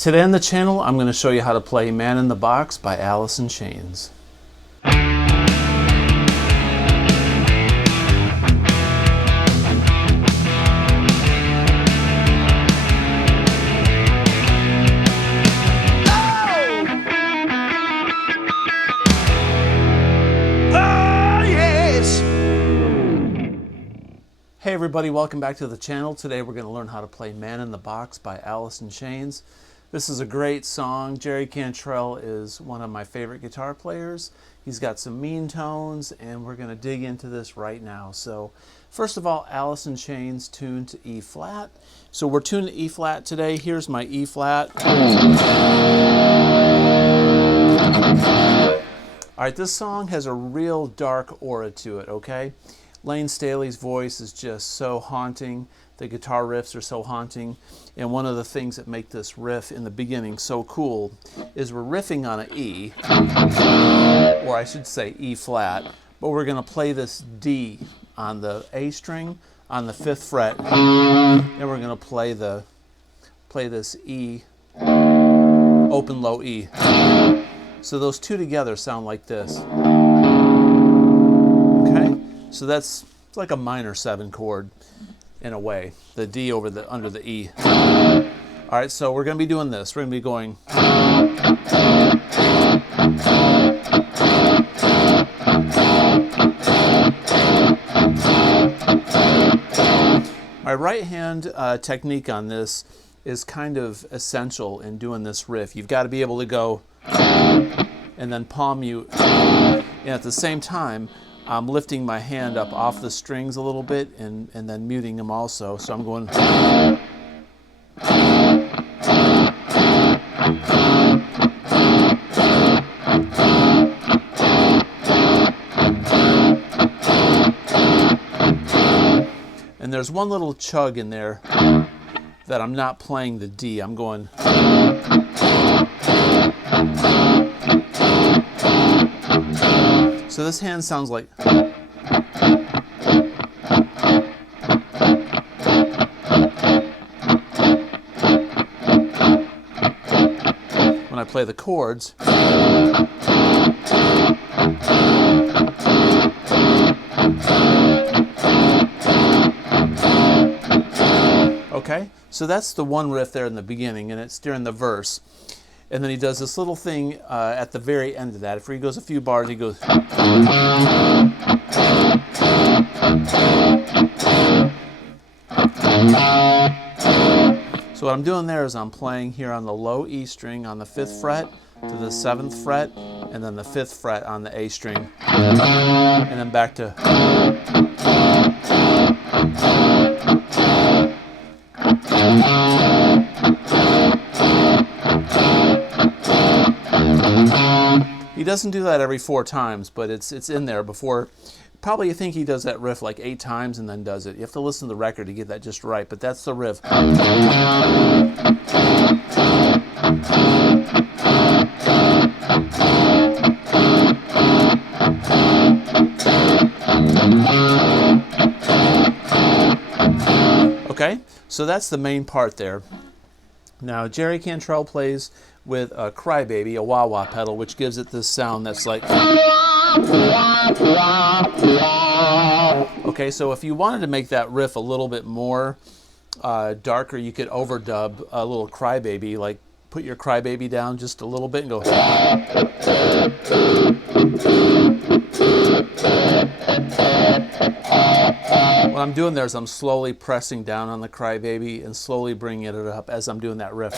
Today on the channel, I'm going to show you how to play Man in the Box by Alice in Chains. Hey everybody, welcome back to the channel. Today we're going to learn how to play Man in the Box by Alice in Chains. This is a great song. Jerry Cantrell is one of my favorite guitar players. He's got some mean tones and we're going to dig into this right now. So first of all, Alice in Chains tuned to E flat. So we're tuned to E flat today. Here's my E flat. Alright, this song has a real dark aura to it, okay? Lane Staley's voice is just so haunting. The guitar riffs are so haunting. And one of the things that make this riff in the beginning so cool is we're riffing on an E, or I should say E flat, but we're going to play this D on the A string on the 5th fret, and we're going to play this E, open low E. So those two together sound like this. Okay? So it's like a minor 7 chord in a way. The D under the E. All right, so we're going to be doing this. We're going to be going. My right hand technique on this is kind of essential in doing this riff. You've got to be able to go and then palm mute, and at the same time I'm lifting my hand up off the strings a little bit and then muting them also. So I'm going. And there's one little chug in there that I'm not playing the D. I'm going. So this hand sounds like. When I play the chords. Okay, so that's the one riff there in the beginning, and it's during the verse. And then he does this little thing at the very end of that. If he goes a few bars, he goes. So what I'm doing there is I'm playing here on the low E string on the 5th fret to the 7th fret, and then the 5th fret on the A string, and then back to. He doesn't do that every 4 times, but it's in there before. Probably you think he does that riff like 8 times and then does it. You have to listen to the record to get that just right, but that's the riff. Okay, so that's the main part there. Now Jerry Cantrell plays with a Crybaby, a wah-wah pedal, which gives it this sound that's like. Okay, so if you wanted to make that riff a little bit more darker, you could overdub a little Crybaby, like put your Crybaby down just a little bit and go. What I'm doing there is I'm slowly pressing down on the Crybaby and slowly bringing it up as I'm doing that riff.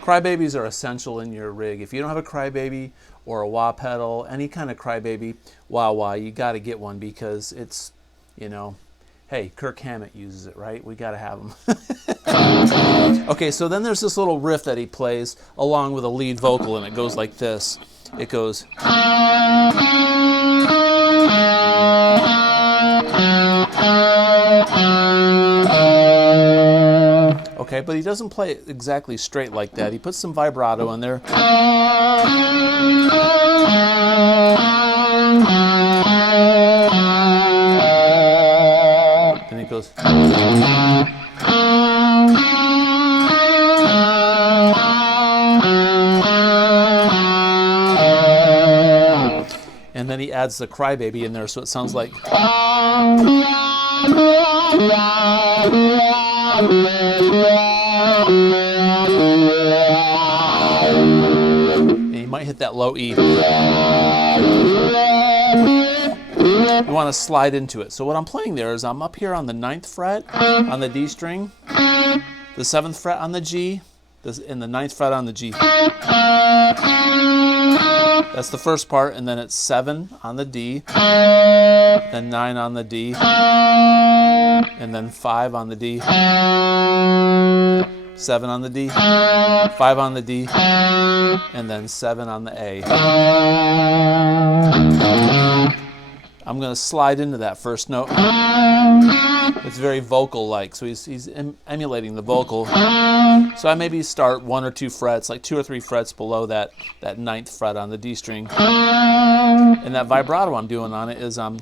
Crybabies are essential in your rig. If you don't have a Crybaby or a wah pedal, any kind of Crybaby, wah-wah, you got to get one because it's, you know, hey, Kirk Hammett uses it, right? We got to have them. Okay, so then there's this little riff that he plays along with a lead vocal, and it goes like this. It goes. Okay, but he doesn't play it exactly straight like that. He puts some vibrato in there. goes. And then he adds the crybaby in there, so it sounds like. And you might hit that low E. You want to slide into it. So what I'm playing there is I'm up here on the 9th fret on the D string, the 7th fret on the G, and the 9th fret on the G. That's the first part, and then it's 7 on the D, then 9 on the D, and then 5 on the D, 7 on the D, 5 on the D, and then 7 on the A. I'm going to slide into that first note. It's very vocal-like, so he's emulating the vocal. So I maybe start 1 or 2 frets, like 2 or 3 frets below that 9th fret on the D string. And that vibrato I'm doing on it is I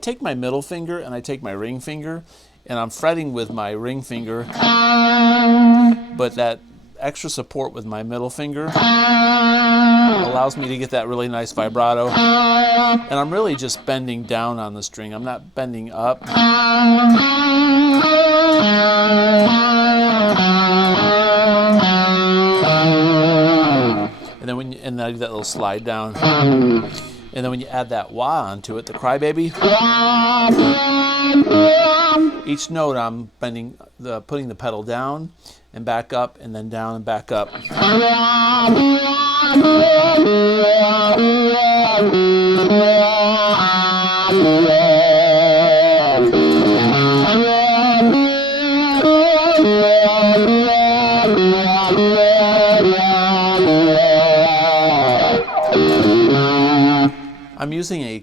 take my middle finger and I take my ring finger, and I'm fretting with my ring finger, but that extra support with my middle finger allows me to get that really nice vibrato. And I'm really just bending down on the string. I'm not bending up. And then I do that little slide down. And then when you add that wah onto it, the crybaby, each note I'm putting the pedal down and back up, and then down and back up. I'm using a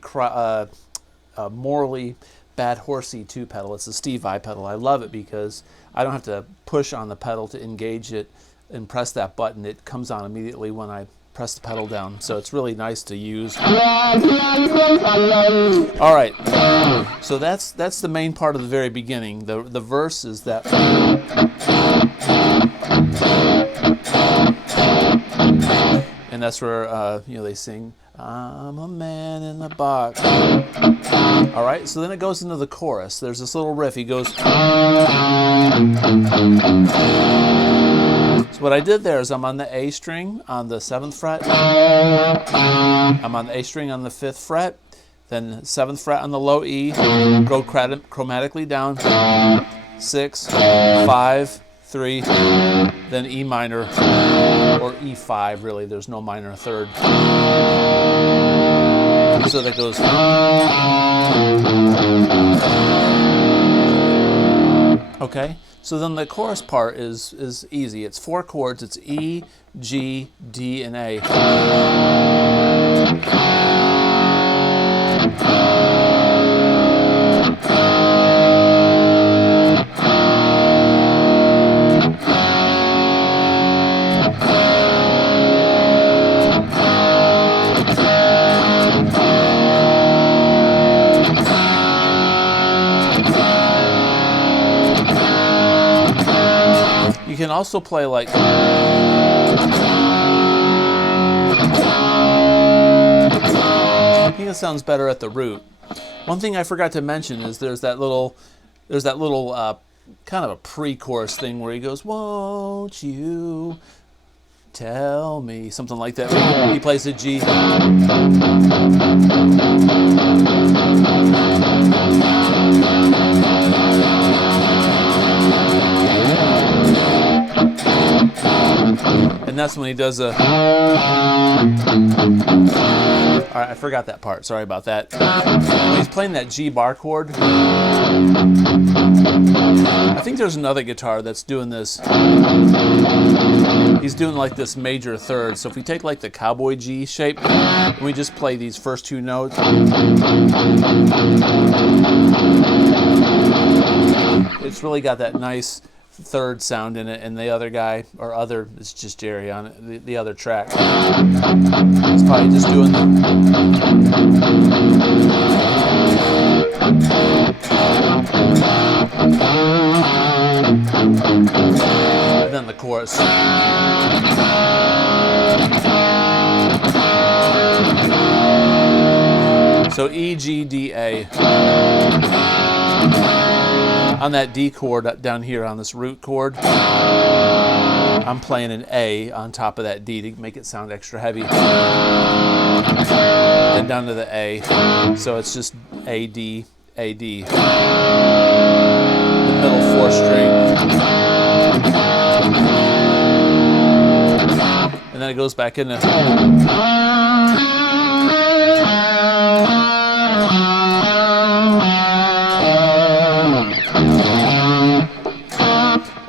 Morley Bad Horsey 2 pedal. It's a Steve Vai pedal. I love it because I don't have to push on the pedal to engage it and press that button. It comes on immediately when I press the pedal down. So it's really nice to use. All right. So that's the main part of the very beginning. The verse is that. And that's where they sing, "I'm a man in the box." All right, so then it goes into the chorus. There's this little riff. He goes. So what I did there is I'm on the A string on the 7th fret. I'm on the A string on the 5th fret. Then 7th fret on the low E. Go chromatically down. 6, 5, 3. Then E minor, or E5 really, there's no minor third. So that goes. Okay, so then the chorus part is easy. It's 4 chords, it's E, G, D, and A. You can also play like. I think it sounds better at the root. One thing I forgot to mention is there's that little kind of a pre-chorus thing where he goes, "Won't you tell me," something like that. He plays a G. And that's when he does a. All right, I forgot that part. Sorry about that. When he's playing that G bar chord, I think there's another guitar that's doing this. He's doing like this major third. So if we take like the cowboy G shape, and we just play these first 2 notes, it's really got that nice third sound in it, and the other guy, or other, it's just Jerry on it, the other track. It's probably just doing the. chorus. So E, G, D, A. On that D chord down here on this root chord, I'm playing an A on top of that D to make it sound extra heavy. Then down to the A. So it's just A, D, A, D. The middle 4 string. And then it goes back into...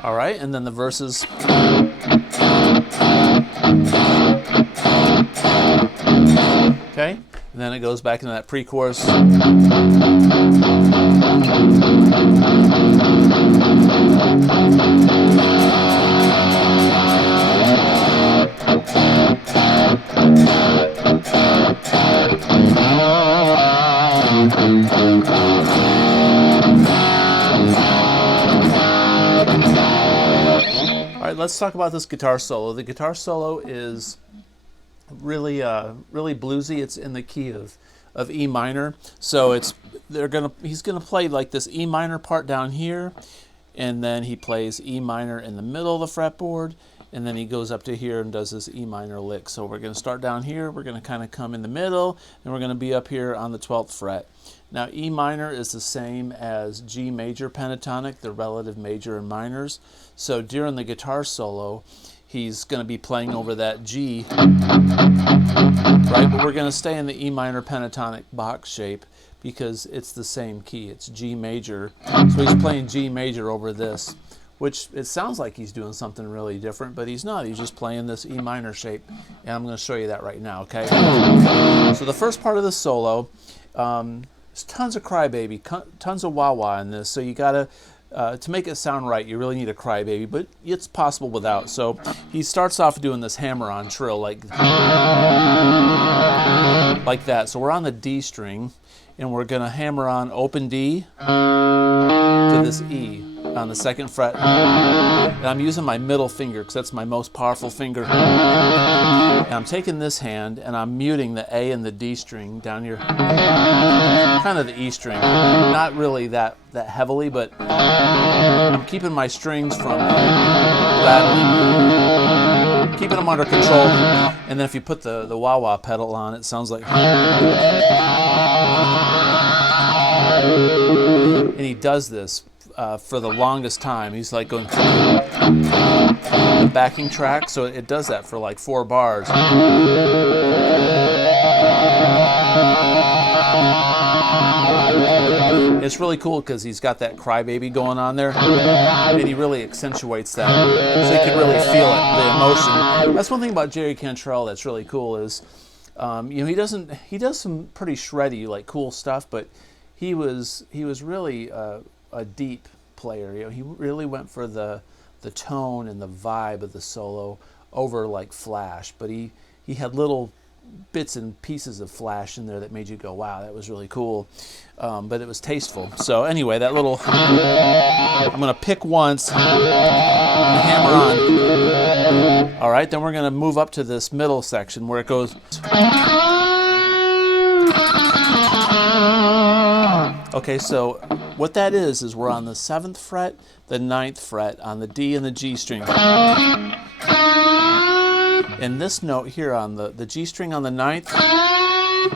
All right, and then the verses. Okay, and then it goes back into that pre-chorus. All right, let's talk about this guitar solo. The guitar solo is really bluesy. It's in the key of E minor. So he's gonna play like this E minor part down here, and then he plays E minor in the middle of the fretboard, and then he goes up to here and does this E minor lick. So we're gonna start down here, we're gonna kind of come in the middle, and we're gonna be up here on the 12th fret. Now E minor is the same as G major pentatonic, the relative major and minors. So during the guitar solo, he's going to be playing over that G, right? But we're going to stay in the E minor pentatonic box shape because it's the same key. It's G major. So he's playing G major over this, which it sounds like he's doing something really different, but he's not. He's just playing this E minor shape, and I'm going to show you that right now, okay? So the first part of the solo, there's tons of crybaby, tons of wah-wah in this, so you got to make it sound right, you really need a crybaby, but it's possible without. So he starts off doing this hammer-on trill like that. So we're on the D string, and we're going to hammer on open D to this E on the 2nd fret. And I'm using my middle finger because that's my most powerful finger. And I'm taking this hand and I'm muting the A and the D string down here, kind of the E string. Not really that heavily, but I'm keeping my strings from rattling, keeping them under control. And then if you put the wah-wah pedal on, it sounds like... And he does this for the longest time. He's like going the backing track, so it does that for like 4 bars. It's really cool because he's got that crybaby going on there, and he really accentuates that, so you can really feel it, the emotion. That's one thing about Jerry Cantrell that's really cool is, he does some pretty shreddy, like cool stuff, but he was really a deep player. He really went for the tone and the vibe of the solo over like flash, but he had little bits and pieces of flash in there that made you go, wow, that was really cool. But it was tasteful. So anyway, that little, I'm going to pick once, hammer on. All right, then we're going to move up to this middle section where it goes. Okay, so what that is we're on the 7th fret, the 9th fret, on the D and the G string. And this note here on the G string on the 9th,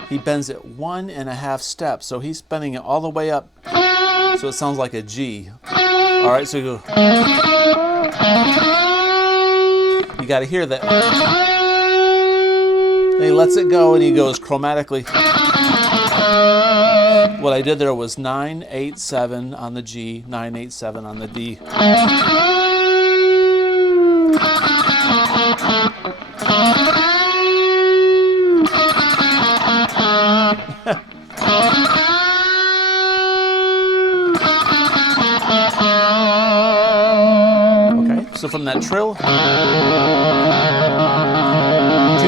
he bends it 1.5 steps. So he's bending it all the way up so it sounds like a G. All right, so you got to hear that. Then he lets it go and he goes chromatically. What I did there was 9, 8, 7 on the G, 9, 8, 7 on the D. Okay, so from that trill, 2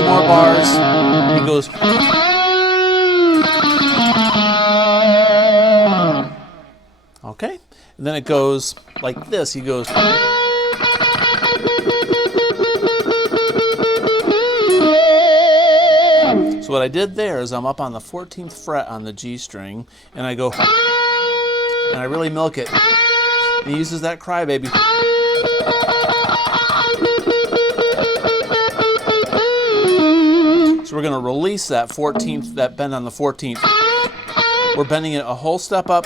more bars, he goes. Okay, and then it goes like this. He goes. So what I did there is I'm up on the 14th fret on the G string, and I go, and I really milk it. And he uses that crybaby. So we're going to release that 14th, that bend on the 14th. We're bending it a whole step up.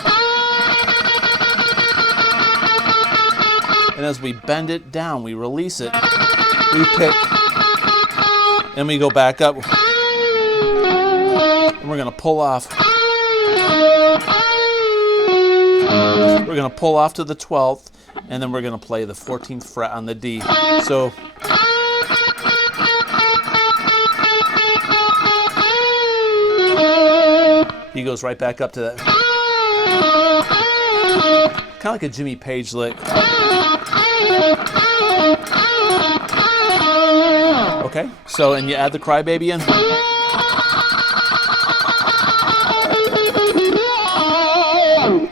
And as we bend it down, we release it, we pick, and we go back up. And we're going to pull off. We're going to pull off to the 12th, and then we're going to play the 14th fret on the D. So he goes right back up to that. Kind of like a Jimmy Page lick. Okay, so, and you add the crybaby in.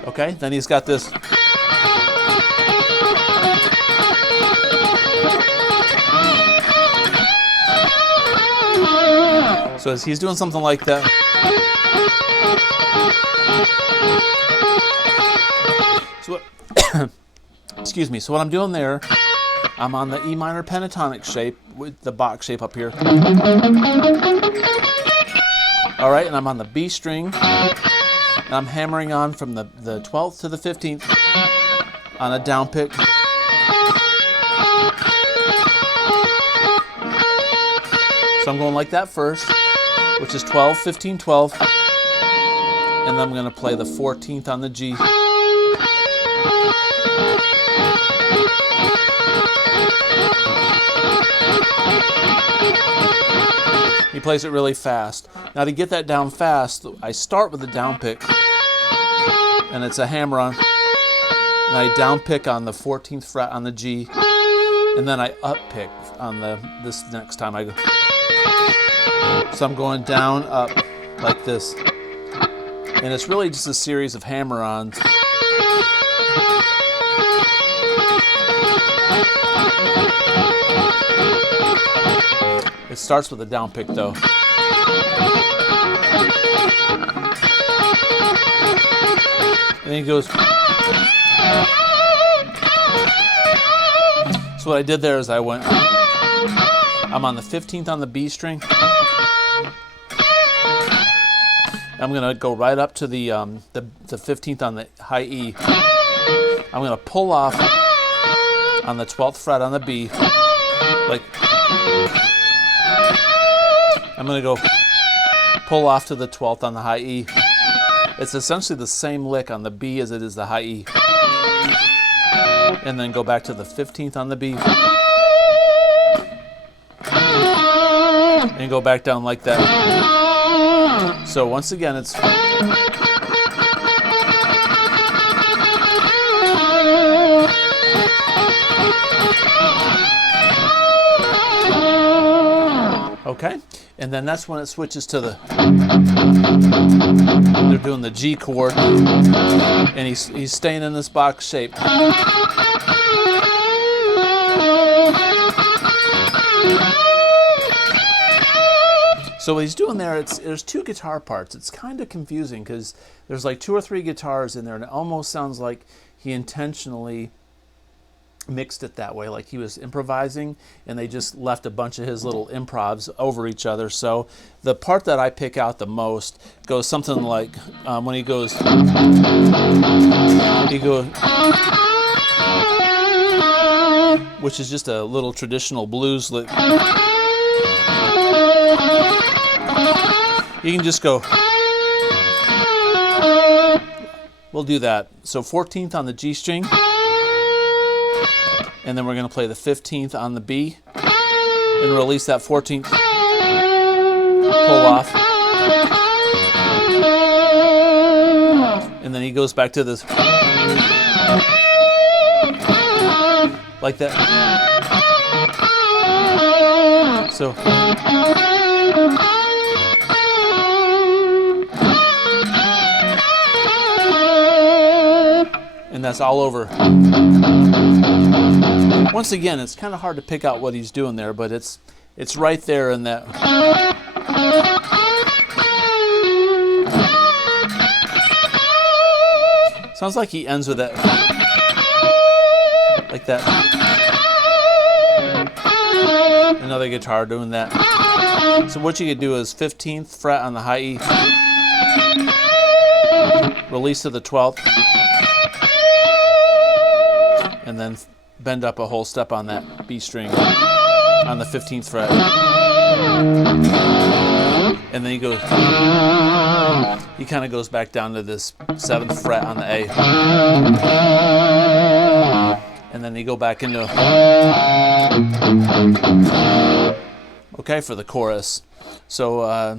Okay, then he's got this. So as he's doing something like that. So what, excuse me, so what I'm doing there, I'm on the E minor pentatonic shape with the box shape up here. All right, and I'm on the B string, and I'm hammering on from the 12th to the 15th on a down pick. So I'm going like that first, which is 12, 15, 12, and then I'm going to play the 14th on the G. He plays it really fast. Now to get that down fast, I start with the down pick, and it's a hammer-on, and I down pick on the 14th fret on the G, and then I up pick on this next time I go. So I'm going down, up, like this, and it's really just a series of hammer-ons. It starts with a down pick though. And then he goes. So what I did there is I went, I'm on the 15th on the B string. I'm going to go right up to the 15th on the high E. I'm going to pull off on the 12th fret on the B. Like, I'm going to go pull off to the 12th on the high E. It's essentially the same lick on the B as it is the high E. And then go back to the 15th on the B. And go back down like that. So once again, it's... Okay, and then that's when it switches to the... They're doing the G chord, and he's staying in this box shape. So what he's doing there, there's two guitar parts. It's kind of confusing because there's like 2 or 3 guitars in there, and it almost sounds like he intentionally mixed it that way, like he was improvising and they just left a bunch of his little improvs over each other. So the part that I pick out the most goes something like when he goes, which is just a little traditional blues lick. You can just go, we'll do that. So 14th on the G string, and then we're going to play the 15th on the B, and release that 14th, pull off, and then he goes back to this, like that. So, and that's all over. Once again, it's kind of hard to pick out what he's doing there, but it's right there in that. Sounds like he ends with that, like that. Another guitar doing that. So what you could do is 15th fret on the high E, release to the 12th, and then bend up a whole step on that B string on the 15th fret. And then he kind of goes back down to this 7th fret on the A. And then you go back into, okay, for the chorus. So I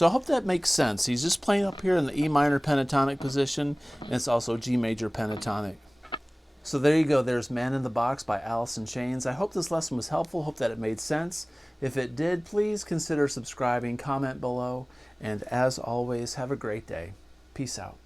hope that makes sense. He's just playing up here in the E minor pentatonic position, and it's also G major pentatonic. So there you go. There's Man in the Box by Alice in Chains. I hope this lesson was helpful. Hope that it made sense. If it did, please consider subscribing, comment below, and as always, have a great day. Peace out.